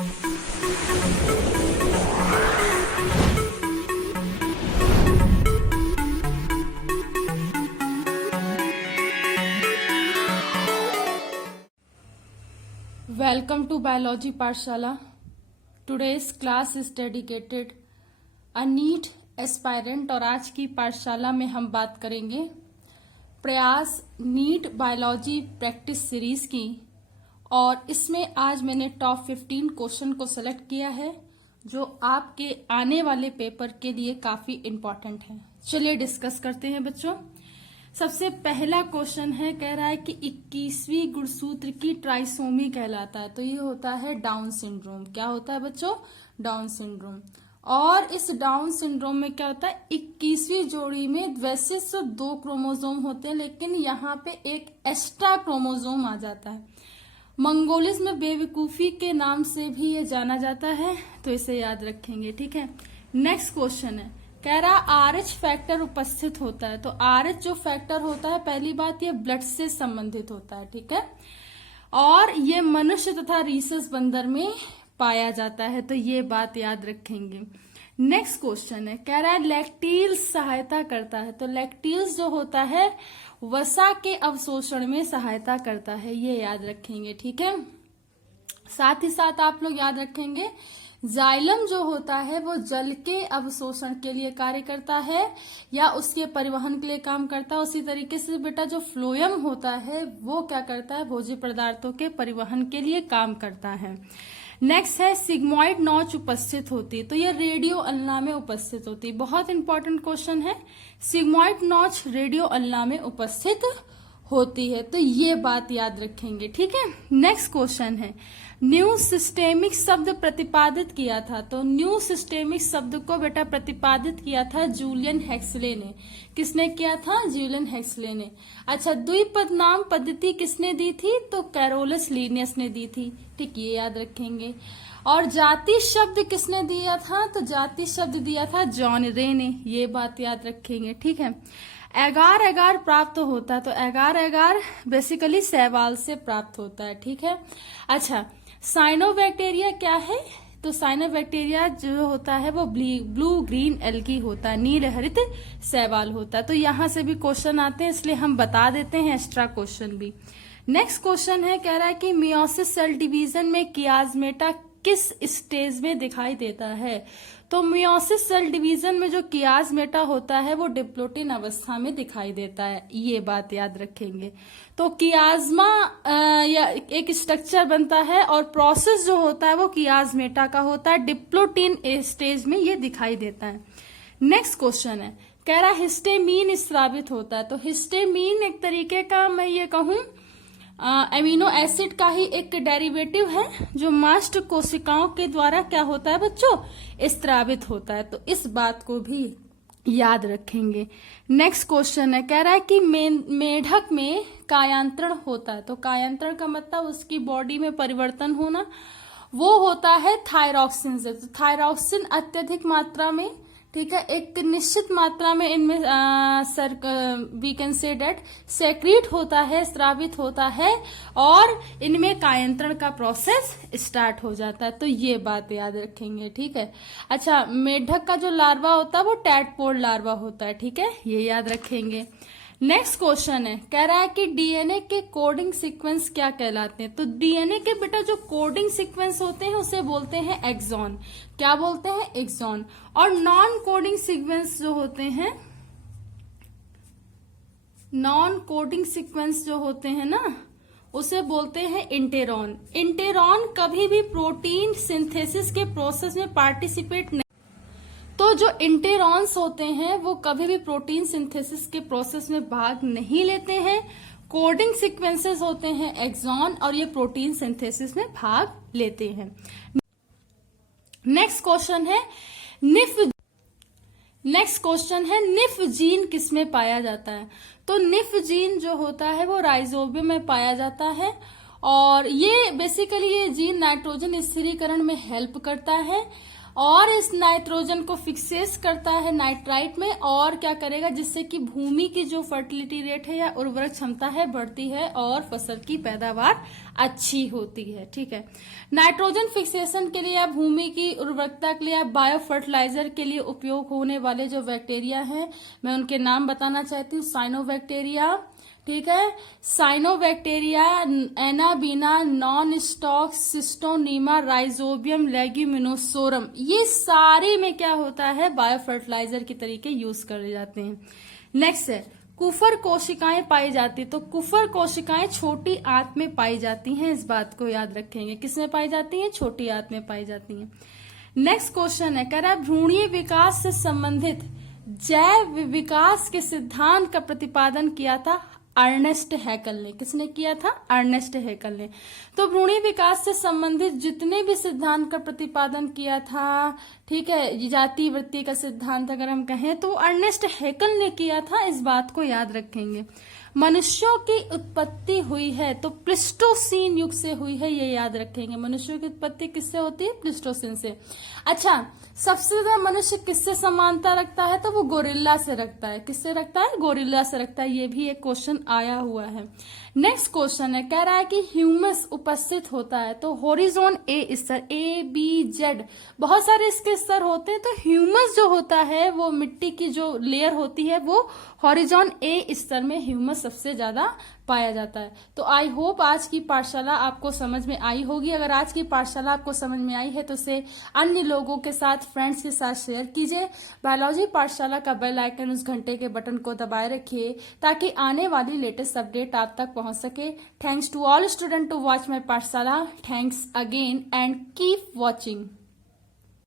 Welcome to Biology Pathshala. Today's class is dedicated a NEET aspirant और आज की पाठशाला में हम बात करेंगे प्रयास नीट बायोलॉजी प्रैक्टिस सीरीज की। और इसमें आज मैंने टॉप 15 क्वेश्चन को सेलेक्ट किया है जो आपके आने वाले पेपर के लिए काफी इम्पोर्टेंट है। चलिए डिस्कस करते हैं बच्चों। सबसे पहला क्वेश्चन है, कह रहा है कि 21वीं गुणसूत्र की ट्राइसोमी कहलाता है। तो ये होता है डाउन सिंड्रोम। क्या होता है बच्चों? Down syndrome. और इस डाउन सिंड्रोम में क्या होता है, 21वीं जोड़ी में वैसे तो 2 क्रोमोसोम होते हैं, लेकिन यहाँ पे एक एक्स्ट्रा क्रोमोसोम आ जाता है। मंगोलिज्म में बेवकूफी के नाम से भी ये जाना जाता है, तो इसे याद रखेंगे। ठीक है। नेक्स्ट क्वेश्चन है, कह रहा RH फैक्टर उपस्थित होता है। तो RH जो फैक्टर होता है, पहली बात ये ब्लड से संबंधित होता है। ठीक है। और ये मनुष्य तथा रीसस बंदर में पाया जाता है, तो ये बात याद रखेंगे। नेक्स्ट क्वेश्चन है, कह रहा है लैक्टील्स सहायता करता है। तो लैक्टील्स जो होता है वसा के अवशोषण में सहायता करता है, ये याद रखेंगे। ठीक है। साथ ही साथ आप लोग याद रखेंगे जाइलम जो होता है वो जल के अवशोषण के लिए कार्य करता है या उसके परिवहन के लिए काम करता है। उसी तरीके से बेटा जो फ्लोएम होता है वो क्या करता है, भोज्य पदार्थों के परिवहन के लिए काम करता है। नेक्स्ट है सिग्मॉइड नॉच उपस्थित होती है। तो ये रेडियो अल्ना में उपस्थित होती है। बहुत इंपॉर्टेंट क्वेश्चन है, सिग्मॉइड नॉच रेडियो अल्ना में उपस्थित होती है, तो ये बात याद रखेंगे। ठीक है। नेक्स्ट क्वेश्चन है, न्यू सिस्टेमिक शब्द प्रतिपादित किया था। तो न्यू सिस्टेमिक शब्द को बेटा प्रतिपादित किया था जूलियन हेक्सले ने। किसने किया था? जूलियन हेक्सले ने। अच्छा, द्विपद नाम पद्धति किसने दी थी? तो कैरोलस लीनियस ने दी थी। ठीक, ये याद रखेंगे। और जाति शब्द किसने दिया था? तो जाति शब्द दिया था जॉन रे ने, ये बात याद रखेंगे। ठीक है। एगार एगार प्राप्त होता है। तो एगार एगार बेसिकली शैवाल से प्राप्त होता है। ठीक है। अच्छा, साइनोबैक्टीरिया क्या है? तो साइनोबैक्टीरिया जो होता है वो ब्लू ग्रीन एल्गी होता है, नील हरित शैवाल होता है। तो यहां से भी क्वेश्चन आते हैं, इसलिए हम बता देते हैं एक्स्ट्रा क्वेश्चन भी। नेक्स्ट क्वेश्चन है, कह रहा है कि मियोसिस सेल डिवीजन में कियाज्मेटा किस स्टेज में दिखाई देता है? तो मियोसिस सेल डिवीजन में जो कियाज्मेटा होता है वो डिप्लोटिन अवस्था में दिखाई देता है, ये बात याद रखेंगे। तो कियाज्मा या एक स्ट्रक्चर बनता है और प्रोसेस जो होता है वो कियाज्मेटा का होता है, डिप्लोटिन स्टेज में ये दिखाई देता है। नेक्स्ट क्वेश्चन है, कह रहा हिस्टेमीन स्रावित होता है। तो हिस्टेमीन एक तरीके का मैं ये कहूं एमिनो एसिड का ही एक डेरिवेटिव है जो मास्ट कोशिकाओं के द्वारा क्या होता है बच्चों, स्रावित होता है। तो इस बात को भी याद रखेंगे। नेक्स्ट क्वेश्चन है, कह रहा है कि मेढक में कायांतरण होता है। तो कायांतरण का मतलब उसकी बॉडी में परिवर्तन होना, वो होता है थायरॉक्सिन से। तो थायरॉक्सिन अत्यधिक मात्रा में, ठीक है, एक निश्चित मात्रा में इनमें we can say that secrete होता है, स्रावित होता है और इनमें कायांतरण का प्रोसेस स्टार्ट हो जाता है। तो ये बात याद रखेंगे। ठीक है। अच्छा, मेढक का जो लार्वा होता है वो टैडपोड लार्वा होता है। ठीक है, ये याद रखेंगे। नेक्स्ट क्वेश्चन है, कह रहा है कि डीएनए के कोडिंग सीक्वेंस क्या कहलाते हैं? तो डीएनए के बेटा जो कोडिंग सीक्वेंस होते हैं उसे बोलते हैं एक्सॉन। क्या बोलते हैं? एक्सॉन। और नॉन कोडिंग सीक्वेंस जो होते हैं, नॉन कोडिंग सीक्वेंस जो होते हैं ना, उसे बोलते हैं इंटेरॉन। इंटेरॉन कभी भी प्रोटीन सिंथेसिस के प्रोसेस में पार्टिसिपेट नहीं, तो जो इंटेरॉन्स होते हैं वो कभी भी प्रोटीन सिंथेसिस के प्रोसेस में भाग नहीं लेते हैं। कोडिंग सीक्वेंसेस होते हैं एक्सॉन और ये प्रोटीन सिंथेसिस में भाग लेते हैं। नेक्स्ट क्वेश्चन है निफ जीन किसमें पाया जाता है? तो निफ जीन जो होता है वो राइजोबियम में पाया जाता है और ये बेसिकली ये जीन नाइट्रोजन स्थिरीकरण में हेल्प करता है और इस नाइट्रोजन को फिक्सेस करता है नाइट्राइट में, और क्या करेगा, जिससे कि भूमि की जो फर्टिलिटी रेट है या उर्वरक क्षमता है बढ़ती है और फसल की पैदावार अच्छी होती है। ठीक है, नाइट्रोजन फिक्सेशन के लिए या भूमि की उर्वरकता के लिए या बायो फर्टिलाइजर के लिए उपयोग होने वाले जो बैक्टीरिया हैं, मैं उनके नाम बताना चाहती हूँ। साइनोबैक्टीरिया, ठीक है, cyanobacteria, anabaena, nostoc, scytonema, rhizobium, leguminosarum, ये सारे में क्या होता है, बायो फर्टिलाइजर के तरीके यूज करे जाते हैं। नेक्स्ट है कुफर कोशिकाएं पाई जाती, तो कुफर कोशिकाएं छोटी आंत में पाई जाती हैं, इस बात को याद रखेंगे। किसमें पाई जाती हैं, छोटी आंत में पाई जाती हैं। नेक्स्ट क्वेश्चन है, कह रहा है भ्रूणीय विकास से संबंधित जैव विकास के सिद्धांत का प्रतिपादन किया था अर्नेस्ट हैकल ने। किसने किया था, अर्नेस्ट हैकल ने। तो भ्रूणीय विकास से संबंधित जितने भी सिद्धांत का प्रतिपादन किया था, ठीक है, जाति वृत्ति का सिद्धांत अगर हम कहें तो अर्नेस्ट हैकल ने किया था, इस बात को याद रखेंगे। मनुष्यों की उत्पत्ति हुई है तो प्लिस्टोसीन युग से हुई है, ये याद रखेंगे। मनुष्यों की उत्पत्ति किससे होती है, प्लिस्टोसीन से। अच्छा, सबसे ज्यादा मनुष्य किससे समानता रखता है, तो वो गोरिल्ला से रखता है। किससे रखता है, गोरिल्ला से रखता है। ये भी एक क्वेश्चन आया हुआ है। नेक्स्ट क्वेश्चन है, कह रहा है कि ह्यूमस उपस्थित होता है तो होरिजोन ए स्तर, ए बी जेड, बहुत सारे इसके स्तर होते हैं, तो ह्यूमस जो होता है वो मिट्टी की जो लेयर होती है वो हॉरिजॉन ए स्तर में ह्यूमस सबसे ज्यादा पाया जाता है। तो आई होप आज की पाठशाला आपको समझ में आई होगी। अगर आज की पाठशाला आपको समझ में आई है तो उसे अन्य लोगों के साथ, फ्रेंड्स के साथ शेयर कीजिए। बायोलॉजी पाठशाला का बेल आइकन, उस घंटे के बटन को दबाए रखिए ताकि आने वाली लेटेस्ट अपडेट आप तक पहुंच सके। Thanks to all student to watch my Pathshala. Thanks again and keep watching.